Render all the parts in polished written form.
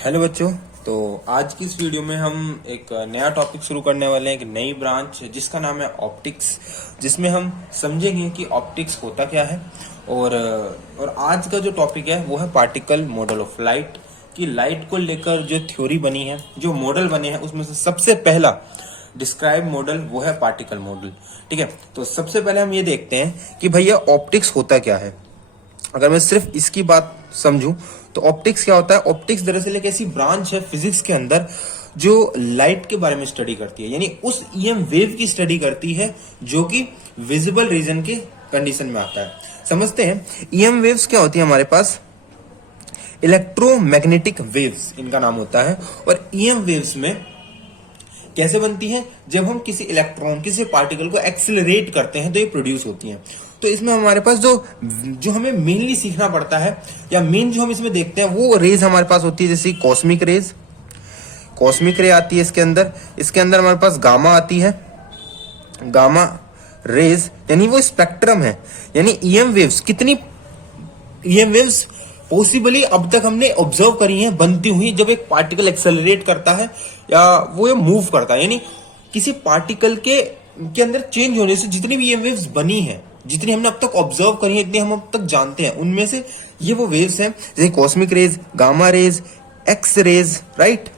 Hello बच्चों। तो आज की इस वीडियो में हम एक नया टॉपिक शुरू करने वाले हैं, एक नई ब्रांच जिसका नाम है ऑप्टिक्स, जिसमें हम समझेंगे कि ऑप्टिक्स होता क्या है। और आज का जो टॉपिक है वो है पार्टिकल मॉडल ऑफ लाइट। कि लाइट को लेकर जो थ्योरी बनी है, जो मॉडल बने हैं, उसमें से सबसे पहला डिस्क्राइब मॉडल वो है पार्टिकल मॉडल। ठीक है, तो सबसे पहले हम ये देखते हैं कि भैया ऑप्टिक्स होता क्या है। अगर मैं सिर्फ इसकी बात समझूं तो ऑप्टिक्स क्या होता है। ऑप्टिक्स दरअसल एक ऐसी ब्रांच है फिजिक्स के अंदर जो लाइट के बारे में स्टडी करती है, यानी उस ईएम वेव की स्टडी करती है जो कि विजिबल रीजन के कंडीशन में आता है। समझते हैं ईएम वेव्स क्या होती है। हमारे पास इलेक्ट्रोमैग्नेटिक वेव्स इनका नाम होता है। और ईएम वेव्स में कैसे बनती है, जब हम किसी इलेक्ट्रॉन किसी पार्टिकल को एक्सिलरेट करते हैं तो ये प्रोड्यूस होती हैं। तो इसमें हमारे पास जो हमें मेनली सीखना पड़ता है या मेन जो हम इसमें देखते हैं वो रेज हमारे पास होती है, जैसे कॉस्मिक रेज। कॉस्मिक रे आती है इसके अंदर हमारे पास गामा आती है। गामा रेज यानी वो स्पेक्ट्रम है, यानी ईएम वेव्स कितनी ईएम वेव्स पॉसिबली अब तक हमने ऑब्जर्व करी हैं बनती हुई, जब एक पार्टिकल एक्सेलरेट करता है या वो ये मूव करता है, यानी किसी पार्टिकल के अंदर चेंज होने से जितनी भी ईएम वेव्स बनी हैं, जितनी हमने अब तक ऑब्जर्व करी है, इतनी हम अब तक जानते हैं, उनमें से ये वो वेव्स हैं, जैसे cosmic rays, gamma rays, X rays, right.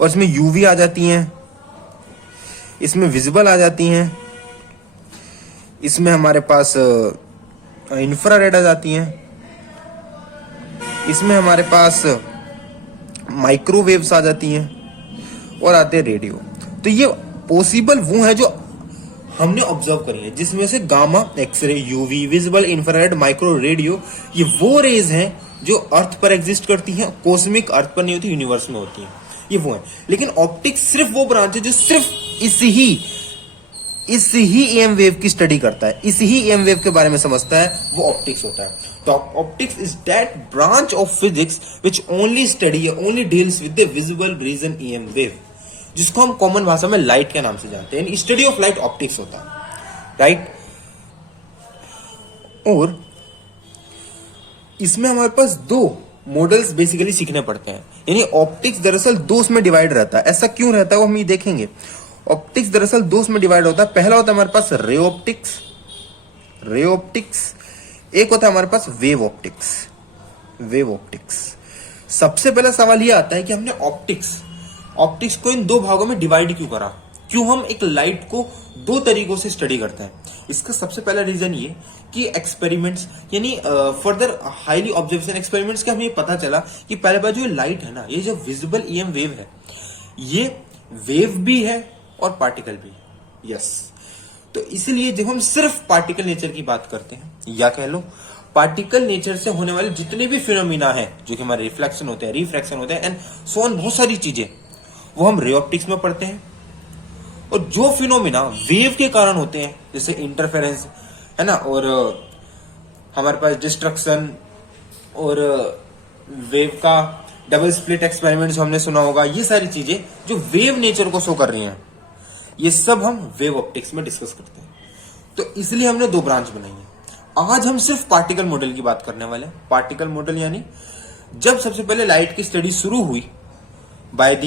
और इसमें यूवी आ जाती हैं, इसमें विजिबल आ जाती हैं, इसमें हमारे पास इंफ्रारेड आ जाती हैं, इसमें हमारे पास माइक्रोवेव्स आ जाती हैं और आते हैं रेडियो। तो ये पॉसिबल वो है जो हमने ऑब्जर्व करी है, जिसमें से gamma, X ray, UV, visible, infrared, micro, radio, ये वो रेज हैं जो अर्थ पर एग्जिस्ट करती हैं। कॉस्मिक अर्थ पर नहीं होती, यूनिवर्स में होती हैं, ये वो है। लेकिन ऑप्टिक्स सिर्फ वो ब्रांच है जो सिर्फ इस ही ईएम वेव की स्टडी करता है, इस ही ईएम वेव के बारे में समझता है, वो ऑप्टिक्स होता है। तो optics is that branch of physics which only deals with the visible region EM wave, जिसको हम कॉमन भाषा में लाइट के नाम से जानते हैं। स्टडी ऑफ लाइट ऑप्टिक्स होता है, राइट। और इसमें हमारे पास दो मॉडल्स बेसिकली सीखने पड़ते हैं, यानी ऑप्टिक्स दरअसल दो में डिवाइड रहता है। ऐसा क्यों रहता है वो हम ये देखेंगे। ऑप्टिक्स दरअसल दो में डिवाइड होता है। पहला होता है हमारे पास रे ऑप्टिक्स, एक होता है हमारे पास वेव ऑप्टिक्स। सबसे पहला सवाल ये आता है कि हमने ऑप्टिक्स को इन दो भागों में डिवाइड क्यों करा, क्यों हम एक लाइट को दो तरीकों से स्टडी करते हैं। इसका सबसे पहला रीजन ये कि एक्सपेरिमेंट्स, यानी फर्दर हाईली ऑब्जर्वेशन एक्सपेरिमेंट्स के हमें पता चला कि पहले बार जो लाइट है ना, ये जो विजिबल ईएम वेव है, ये वेव भी है और पार्टिकल भी। यस, तो इसलिए जब हम सिर्फ पार्टिकल नेचर की बात करते हैं, या कह लो पार्टिकल नेचर से होने वाले जितने भी फिनोमिना है, जो कि हमारे रिफ्लेक्शन होते हैं, रिफ्रैक्शन होते हैं एंड सो ऑन, बहुत सारी चीजें, वो हम रे ऑप्टिक्स में पढ़ते हैं। और जो फिनोमिना वेव के कारण होते हैं, जैसे इंटरफेरेंस है ना, और हमारे पास डिस्ट्रक्शन और वेव का डबल स्प्लिट एक्सपेरिमेंट जो हमने सुना होगा, ये सारी चीजें जो वेव नेचर को शो कर रही हैं, ये सब हम वेव ऑप्टिक्स में डिस्कस करते हैं। तो इसलिए हमने दो ब्रांच बनाई है। आज हम सिर्फ पार्टिकल मॉडल की बात करने वाले हैं। पार्टिकल मॉडल यानी जब सबसे पहले लाइट की स्टडी शुरू हुई बाय द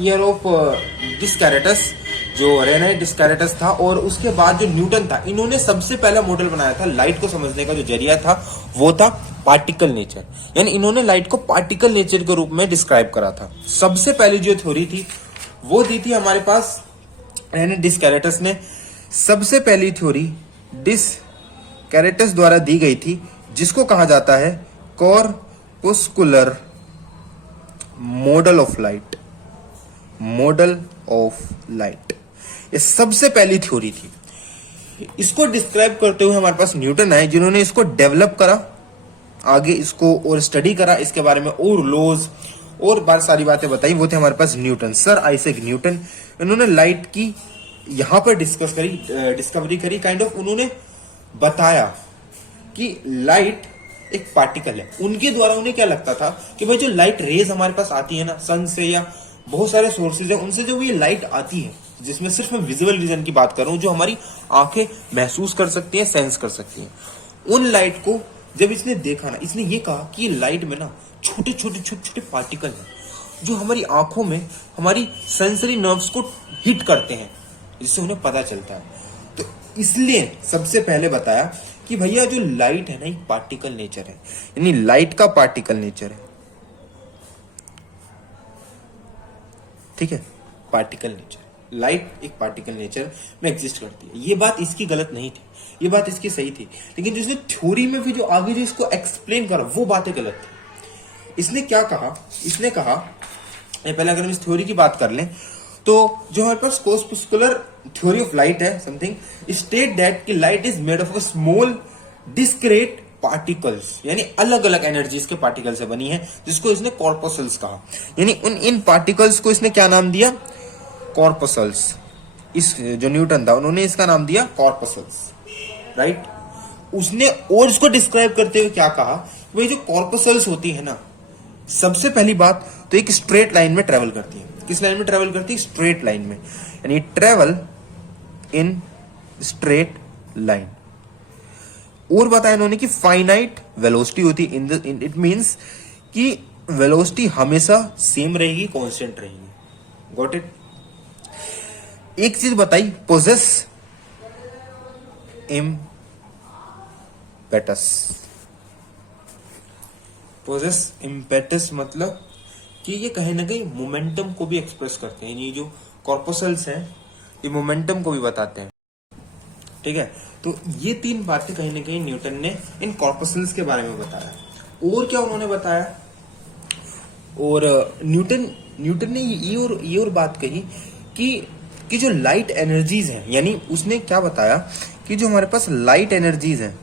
ईयर ऑफ डिस्कैरेटस, जो रेने डिस्कैरेटस था, और उसके बाद जो न्यूटन था, इन्होंने सबसे पहला मॉडल बनाया था लाइट को समझने का। जो जरिया था वो था पार्टिकल नेचर, यानी इन्होंने लाइट को पार्टिकल नेचर के रूप में डिस्क्राइब करा था। सबसे पहली जो थ्योरी थी वो दी थी हमारे पास रेने डिस्कैरेटस ने। सबसे पहली थ्योरी डिस्कैरेटस द्वारा दी गई थी, जिसको कहा जाता है कॉर्पुस्कुलर मॉडल ऑफ लाइट। ये सबसे पहली थ्योरी थी। इसको डिस्क्राइब करते हुए हमारे पास न्यूटन आए, जिन्होंने इसको डेवलप करा, आगे इसको और स्टडी करा, इसके बारे में और लॉज और सारी बातें बताई। वो थे हमारे पास न्यूटन, सर आइजैक न्यूटन। इन्होंने लाइट की यहां पर डिस्कवरी करी, काइंड ऑफ उन्होंने बताया कि लाइट एक पार्टिकल है। उनके द्वारा उन्हें क्या लगता था कि भाई जो लाइट रेज हमारे पास आती है ना, सन से या बहुत सारे सोर्सेज है, उनसे जो ये लाइट आती है, जिसमें सिर्फ मैं विजुअल रीजन की बात कर रहा हूं, जो हमारी आंखें महसूस कर सकती हैं, सेंस कर सकती हैं, उन लाइट को जब इसने देखा ना, इसने ये कहा कि लाइट में ना छोटे छोटे पार्टिकल हैं जो हमारी आंखों में हमारी सेंसरी नर्व्स को हिट करते हैं, जिससे उन्हें पता चलता है। तो इसलिए सबसे पहले बताया कि भैया जो लाइट है ना, एक पार्टिकल नेचर है, यानी लाइट का पार्टिकल नेचर है, ठीक है, पार्टिकल नेचर। लाइट एक पार्टिकल नेचर में एग्जिस्ट करती है। ये बात इसकी गलत नहीं थी, ये बात इसकी सही थी, लेकिन जिसने थ्योरी में भी जो आगे जो इसको एक्सप्लेन करा वो बातें गलत थी। इसने क्या कहा, इसने कहा, पहले अगर हम इस थ्योरी की बात कर लें तो जो हमारे पास कॉर्पस्कुलर थ्योरी ऑफ लाइट है समथिंग, स्टेट दैट कि light is made of a small discrete particles, यानी अलग अलग एनर्जीज के पार्टिकल से बनी है, जिसको इसने कॉर्पसल्स कहा। यानी इन पार्टिकल्स को इसने क्या नाम दिया, कॉर्पसल्स। इस जो न्यूटन था उन्होंने इसका नाम दिया कॉर्पसल्स, राइट। उसने और इसको डिस्क्राइब करते हुए क्या कहा, भाई जो कॉर्पसल्स होती है ना, सबसे पहली बात तो एक स्ट्रेट लाइन में ट्रेवल करती है। किस लाइन में ट्रेवल करती है, स्ट्रेट लाइन में, यानी ट्रेवल इन स्ट्रेट लाइन। और बताया इन्होंने कि फाइनाइट वेलोसिटी होती है इन इट मींस कि वेलोसिटी हमेशा सेम रहेगी, कांस्टेंट रहेगी। Got it. एक चीज बताई, पोजेस इम्पेटस। पोजेस इम्पेटस मतलब कि ये कहीं ना कहीं मोमेंटम को भी एक्सप्रेस करते हैं। ये जो कॉर्पसल्स हैं ये मोमेंटम को भी बताते हैं, ठीक है। तो ये तीन बातें कहीं ना कहीं न्यूटन ने इन कॉर्पसल्स के बारे में बताया। और क्या उन्होंने बताया, और न्यूटन ने ये और बात कही कि जो लाइट एनर्जीज हैं, यानी उसने क्या बताया कि जो हमारे पास लाइट एनर्जीज हैं,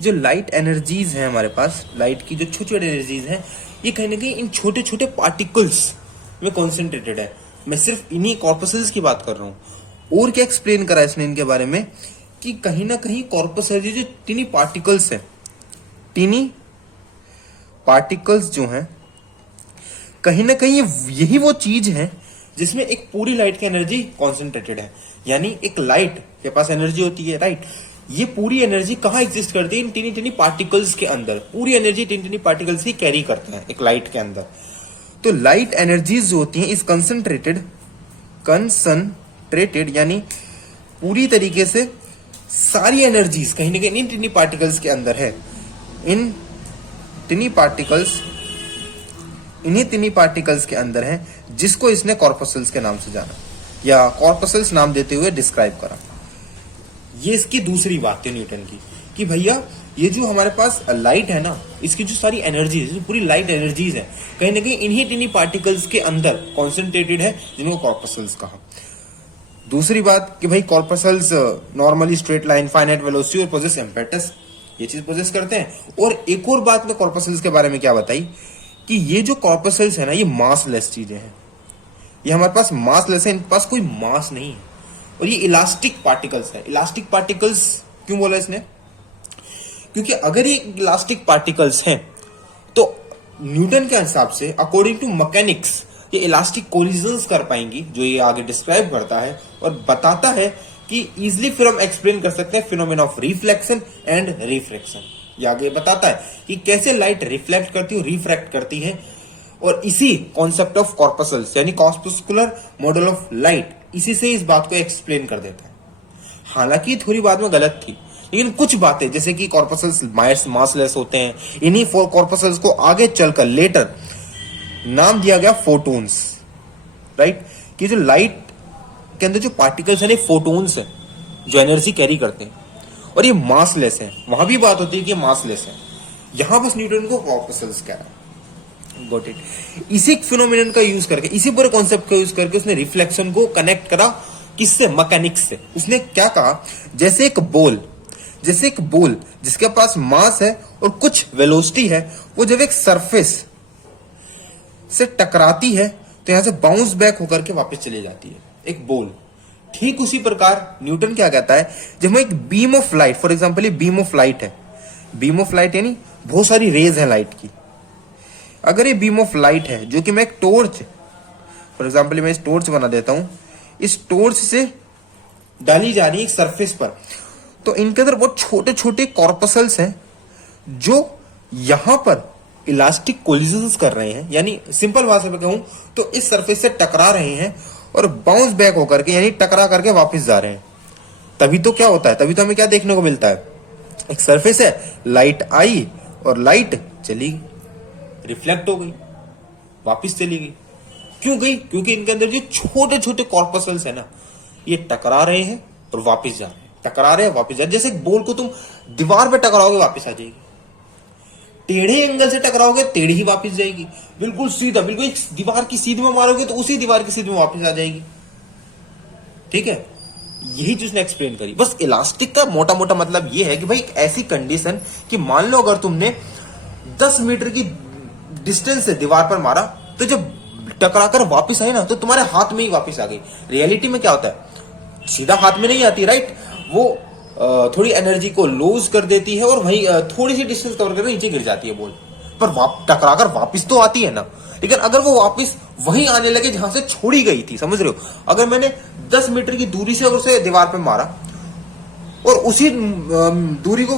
जो लाइट एनर्जीज हैं हमारे पास, लाइट की जो छोटी छोटी एनर्जीज हैं, ये कहीं ना कहीं इन छोटे छोटे पार्टिकल्स में कॉन्सेंट्रेटेड है। मैं सिर्फ इन्हीं कॉर्पसल्स की बात कर रहा हूं। और क्या एक्सप्लेन करा इसने इनके बारे में कि कहीं ना कहीं कॉर्पसल जो टीनी पार्टिकल्स हैं, टीनी पार्टिकल्स जो हैं, कहीं ना कहीं यही वो चीज है जिसमें एक पूरी लाइट की एनर्जी कॉन्सेंट्रेटेड है। यानी एक लाइट के पास एनर्जी होती है, राइट। ये पूरी एनर्जी कहाँ एग्जिस्ट करती है, इन टीनी टीनी पार्टिकल्स के अंदर। पूरी एनर्जी टीनी टीनी पार्टिकल्स ही कैरी करते हैं एक लाइट के अंदर। तो लाइट एनर्जीज जो होती हैं इस कंसंट्रेटेड यानी पूरी तरीके से सारी एनर्जीज कहीं ना कहीं इन टीनी पार्टिकल्स के अंदर है। इन टीनी पार्टिकल्स, इन्हीं टीनी पार्टिकल्स के अंदर है, जिसको इसने कॉर्पसल्स के नाम से जाना या कॉर्पसल्स नाम देते हुए डिस्क्राइब करा। ये इसकी दूसरी बात है न्यूटन की कि भैया ये जो हमारे पास लाइट है ना, इसकी जो सारी एनर्जीज, जो पूरी लाइट एनर्जीज है, कहीं ना कहीं इन्हीं टीनी पार्टिकल्स के अंदर कॉन्सेंट्रेटेड है, जिनको कॉर्पसल्स कहा। दूसरी बात कि भाई corpuscles normally straight line, finite velocity और पोजेस इम्पेटस, ये चीज पोजेस करते हैं। और एक और बात में कॉर्पसल्स के बारे में क्या बताई कि ये जो कॉर्पसल्स है ना, ये मासलेस चीजें हैं। ये हमारे पास मासलेस है, इनके पास कोई मास नहीं है। और ये इलास्टिक पार्टिकल्स है। इलास्टिक पार्टिकल्स क्यों बोला इसने, क्योंकि अगर ये इलास्टिक पार्टिकल्स हैं तो न्यूटन के हिसाब से अकॉर्डिंग टू मैकेनिक्स ये इलास्टिक कोलिजन्स कर पाएंगी, जो ये आगे डिस्क्राइब करता है और बताता है कि इजिली फिर हम एक्सप्लेन कर सकते हैं phenomena of reflection and refraction. ये आगे बताता है कि कैसे लाइट रिफ्लेक्ट करती है, रिफ्रैक्ट करती है। और इसी कॉन्सेप्ट ऑफ कॉर्पसल्स यानी कॉर्पस्कुलर मॉडल ऑफ लाइट, इसी से इस बात को एक्सप्लेन कर देता है। हालांकि थोड़ी बात में गलत थी, लेकिन कुछ बातें जैसे कि कॉर्पसल्स मासलेस होते हैं, इन्हीं कॉर्पसल्स को आगे चलकर लेटर नाम दिया गया फोटोन्स, राइट। कि जो लाइट के अंदर जो पार्टिकल्स हैं फोटोन्स हैं, जो एनर्जी कैरी करते हैं, और ये मासलेस है। वहां भी बात होती है कि मासलेस है, यहां बस न्यूटन को कॉर्पसल्स कह रहा है। Got it. इसी फिनोमेनन का यूज करके, इसी पूरे कॉन्सेप्ट का यूज करके उसने रिफ्लेक्शन को कनेक्ट करा किससे, मैकेनिक्स से। उसने क्या कहा, जैसे एक बोल जिसके पास मास है और कुछ वेलोसिटी है, वो जब एक सरफेस से टकराती है तो यहां से बाउंस बैक होकर के वापस चली जाती है, एक बोल। ठीक उसी प्रकार न्यूटन क्या कहता है, जब एक beam of light, for example ये बीम ऑफ लाइट है, बीम ऑफ लाइट यानी बहुत सारी रेज है लाइट की। अगर ये बीम ऑफ लाइट है जो कि मैं एक टॉर्च, फॉर एग्जांपल मैं इस टॉर्च बना देता हूं, इस टॉर्च से डाली जा रही है एक सरफेस पर, तो इनके अंदर बहुत छोटे छोटे कॉर्पसल्स हैं जो यहां पर इलास्टिक कोलिजन्स कर रहे हैं, यानी सिंपल भाषा में कहूं तो इस सरफेस से टकरा रहे हैं और बाउंस बैक होकर के यानी टकरा करके वापस जा रहे हैं। तभी तो क्या होता है, तभी तो हमें क्या देखने को मिलता है, एक सरफेस है, लाइट आई और लाइट चली गई, रिफ्लेक्ट हो गई, वापस चली गई। क्यों गई? क्योंकि इनके अंदर जो छोटे छोटे कॉर्पसल्स है ना, ये टकरा रहे हैं और वापस जा रहे हैं, टकरा रहे हैं वापस जा रहे हैं। जैसे बॉल को तुम दीवार पे टकराओगे वापस आ जाएगी, टेढ़े एंगल से टकराओगे टेढ़ी ही वापस जाएगी, बिल्कुल सीधा, बिल्कुल एक दीवार की सीध में मारोगे तो उसी दीवार की सीध में वापस आ जाएगी। ठीक है, यही चीज उसने एक्सप्लेन करी। बस इलास्टिक का मोटा मोटा मतलब ये है कि भाई एक ऐसी कंडीशन कि मान लो अगर तुमने 10 मीटर की डिस्टेंस से दीवार पर मारा तो जब टकराकर वापस आई ना तो तुम्हारे हाथ में ही वापस आ गई। रियलिटी में क्या होता है, सीधा हाथ में नहीं आती, राइट, वो थोड़ी एनर्जी को लूज कर देती है और वही थोड़ी सी डिस्टेंस कवर करके नीचे गिर जाती है बॉल, पर टकराकर वापस तो आती है ना। लेकिन अगर वो वापस वहीं आने लगे जहां से छोड़ी गई थी, समझ रहे हो, अगर मैंने 10 मीटर की दूरी से उसे दीवार पे मारा और उसी दूरी को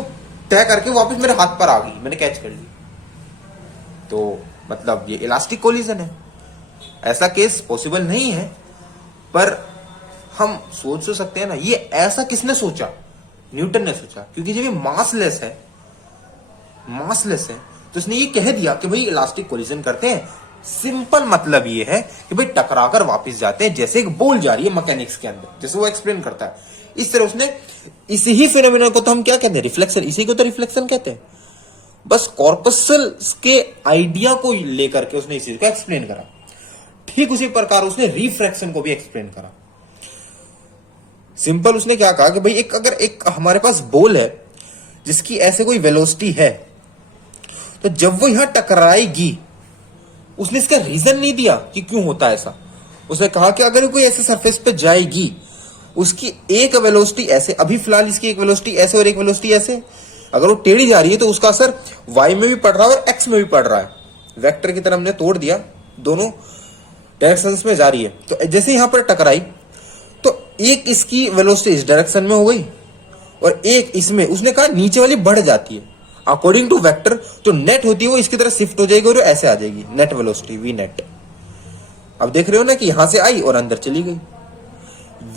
तय करके वापस मेरे हाथ पर आ गई, मैंने कैच कर ली, तो मतलब ये इलास्टिक कोलिजन है। ऐसा केस पॉसिबल नहीं है, पर हम सोच तो सकते हैं ना। ये ऐसा किसने सोचा? न्यूटन ने सोचा, क्योंकि जब ये मासलेस है तो उसने ये कह दिया कि भाई इलास्टिक कोलिजन करते हैं। सिंपल मतलब ये है कि भाई टकराकर वापस जाते हैं, जैसे एक बॉल जा रही है मैकेनिक्स के अंदर, जैसे वो एक्सप्लेन करता है। इस तरह उसने इसी ही फिनोमेना को तो हम क्या कहते हैं, रिफ्लेक्शन, इसी को तो रिफ्लेक्शन कहते हैं। बस कॉर्पसल के आइडिया को लेकर के उसने इस चीज को एक्सप्लेन करा। ठीक उसी प्रकार उसने रिफ्रैक्शन को भी एक्सप्लेन करा। सिंपल उसने क्या कहा कि भाई अगर एक हमारे पास बॉल है जिसकी ऐसे कोई वेलोसिटी है, तो जब वो यहां टकराएगी, उसने इसका रीजन नहीं दिया कि क्यों होता है ऐसा। उसने कहा कि अगर कोई ऐसे सरफेस पे जाएगी, उसकी एक वेलोसिटी ऐसे, अभी फिलहाल इसकी एक वेलोसिटी ऐसे और एक वेलोसिटी ऐसे, अगर वो टेढ़ी जा रही है तो उसका असर वाई में भी पड़ रहा है और एक्स में भी पड़ रहा है। वेक्टर की तरह हमने तोड़ दिया, दोनों डायरेक्शंस में जा रही है। तो जैसे यहां पर टकराई तो एक इसकी वेलोसिटी इस डायरेक्शन में हो गई और एक इसमें, उसने कहा नीचे वाली बढ़ जाती है अकॉर्डिंग टू वेक्टर, जो नेट होती है वो इसकी तरह शिफ्ट हो जाएगी और ऐसे आ जाएगी, नेट वेलोसिटी वी नेट। अब देख रहे हो ना कि यहां से आई और अंदर चली गई।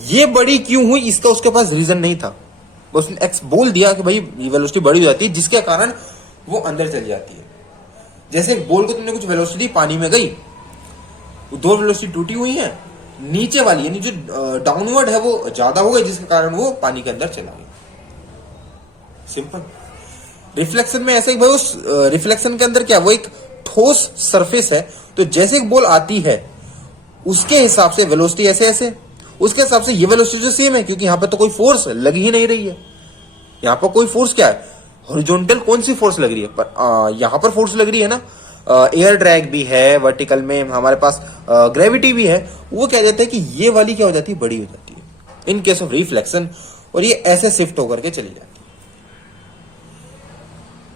ये बड़ी क्यों हुई, इसका उसके पास रीजन नहीं था। उसने एक्स बोल दिया कि भाई वेलोसिटी बड़ी हो जाती है जिसके कारण वो अंदर चली जाती है। जैसे बॉल को तुमने कुछ वेलोसिटी पानी में गई, दो वेलोसिटी टूटी हुई है, नीचे वाली यानी जो डाउनवर्ड है वो ज्यादा हो गई जिसके कारण वो पानी के अंदर चला गया। सिंपल। रिफ्लेक्शन में ऐसे भाई उस रिफ्लेक्शन के अंदर क्या, वो एक ठोस सरफेस है, तो जैसे एक बॉल आती है उसके हिसाब से वेलोसिटी ऐसे ऐसे, उसके हिसाब से ये वेलोसिटी जो सेम है, क्योंकि यहां पर तो कोई फोर्स लग ही नहीं रही है। यहां पर कोई फोर्स क्या है, हॉरिजॉन्टल कौन सी फोर्स लग रही है, पर यहां पर फोर्स लग रही है ना, एयर ड्रैग भी है, वर्टिकल में हमारे पास ग्रेविटी भी है। वो क्या जाता है कि ये वाली क्या हो जाती है, बड़ी हो जाती है इन केस ऑफ रिफ्लेक्शन, और ये ऐसे शिफ्ट होकर के चली जाती है।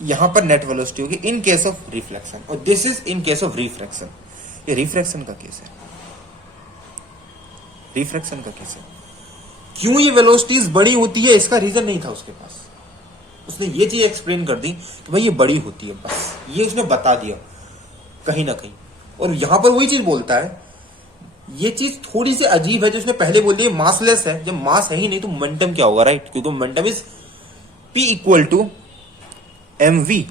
यहां पर नेट वेलोसिटी होगी इन केस ऑफ रिफ्लेक्शन, और this is in case of refraction. ये रिफ्रैक्शन का केस है, रिफ्रैक्शन का केस है। क्यों ये वेलोसिटीज बड़ी होती है, इसका रीजन नहीं था उसके पास। उसने ये चीज एक्सप्लेन कर दी कि भाई ये बड़ी होती है, बस ये उसने बता दिया कहीं ना कहीं। और यहां पर वही चीज बोलता है, ये चीज थोड़ी सी अजीब है जो उसने पहले बोल दिया, मासलेस है। जब मास है ही नहीं तो मोमेंटम क्या होगा, राइट, क्योंकि momentum is P equal to mv,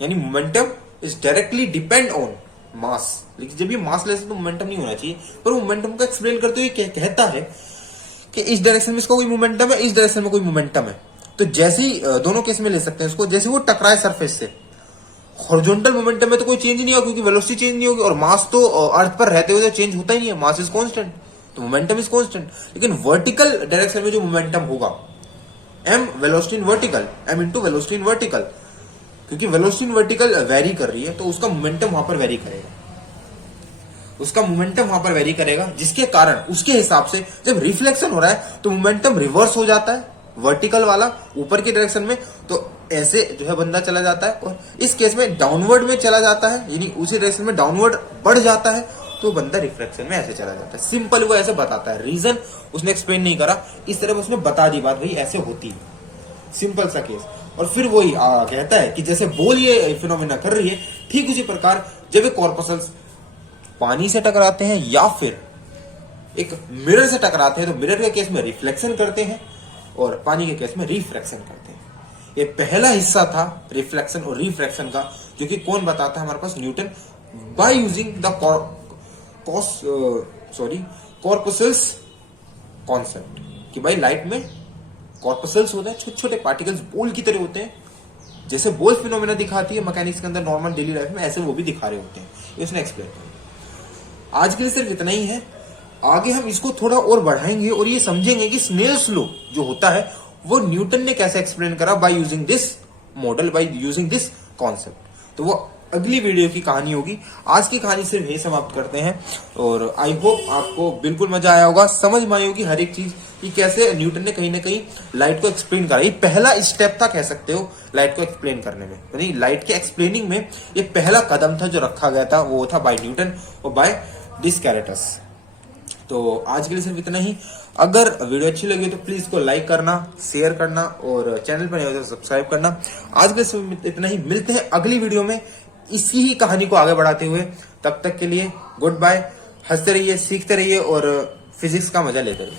यानी momentum is directly depend on mass. लेकिन जब ये मासलेस है तो मोमेंटम नहीं होना चाहिए, पर मोमेंटम को एक्सप्लेन करते हुए कहता है कि इस डायरेक्शन में इसका कोई मोमेंटम है, इस डायरेक्शन में कोई मोमेंटम है। तो जैसे ही दोनों केस में ले सकते हैं इसको, जैसे वो टकराए सरफेस से, हॉरिजॉन्टल मोमेंटम में तो कोई चेंज नहीं होगा क्योंकि वेलोसिटी चेंज नहीं होगी, और मास तो अर्थ पर रहते हुए तो चेंज होता ही नहीं है, मास इज कांस्टेंट, तो मोमेंटम इज कांस्टेंट। लेकिन वर्टिकल डायरेक्शन में जो मोमेंटम होगा, m velocity in vertical, m into velocity in vertical, क्योंकि वेलोसिटी इन वर्टिकल वेरी कर रही है तो उसका मोमेंटम वहां पर वेरी करेगा, उसका मोमेंटम वहां पर वेरी करेगा, जिसके कारण उसके हिसाब से जब रिफ्लेक्शन हो रहा है तो मोमेंटम रिवर्स हो जाता है, वर्टिकल वाला ऊपर की डायरेक्शन में, तो ऐसे जो है बंदा चला जाता है, और इस केस में डाउनवर्ड में चला जाता है, यानी उसी डायरेक्शन में डाउनवर्ड बढ़ जाता है, तो बंदा रिफ्लेक्शन में ऐसे चला जाता है। सिंपल वो ऐसे बताता है, रीजन उसने एक्सप्लेन नहीं करा, इस तरह उसने बता दी बात, भाई ऐसे होती है। सिंपल सा केस। और फिर वही कहता है कि जैसे बॉल ये फिनोमेना कर रही है, ठीक उसी प्रकार जब ये कॉर्पसल्स पानी से टकराते हैं या फिर एक मिरर से टकराते हैं, तो मिरर के केस में रिफ्लेक्शन करते हैं और पानी के केस में रिफ्रैक्शन करते हैं। ये पहला हिस्सा था रिफ्लेक्शन और रिफ्रैक्शन का, जो कि कौन बताता है हमारे पास, Newton, by using the corpuscles concept, कि भाई लाइट में कॉर्पसल्स होते हैं, छोटे छोटे पार्टिकल्स बॉल की तरह होते हैं। जैसे बॉल फिनोमेना दिखाती है मैकेनिक्स के अंदर नॉर्मल डेली लाइफ में, ऐसे वो भी दिखा रहे होते हैं। इसने एक्सप्लेन किया। आज के लिए सिर्फ इतना ही है। आगे हम इसको थोड़ा और बढ़ाएंगे और ये समझेंगे कि स्नेल्स लॉ जो होता है वो न्यूटन ने कैसे एक्सप्लेन करा by using this model, by using this concept. तो वो अगली वीडियो की कहानी होगी। आज की कहानी सिर्फ यही समाप्त करते हैं और आई होप आपको बिल्कुल मजा आया होगा, समझ में आई होगी हर एक चीज कि कैसे न्यूटन ने कहीं ना कहीं लाइट को एक्सप्लेन करा। ये पहला स्टेप था कह सकते हो लाइट को एक्सप्लेन करने में, यानी लाइट के एक्सप्लेनिंग में ये पहला कदम था जो रखा गया था, वो था बाय न्यूटन और बाय डिस्कैरेटस। तो आज के लिए सिर्फ इतना ही। अगर वीडियो अच्छी लगी तो प्लीज को लाइक करना, शेयर करना और चैनल पर नहीं हो तो सब्सक्राइब करना। आज के लिए सिर्फ इतना ही, मिलते हैं अगली वीडियो में इसी ही कहानी को आगे बढ़ाते हुए। तब तक के लिए गुड बाय, हंसते रहिए, सीखते रहिए और फिजिक्स का मजा लेते रहिए।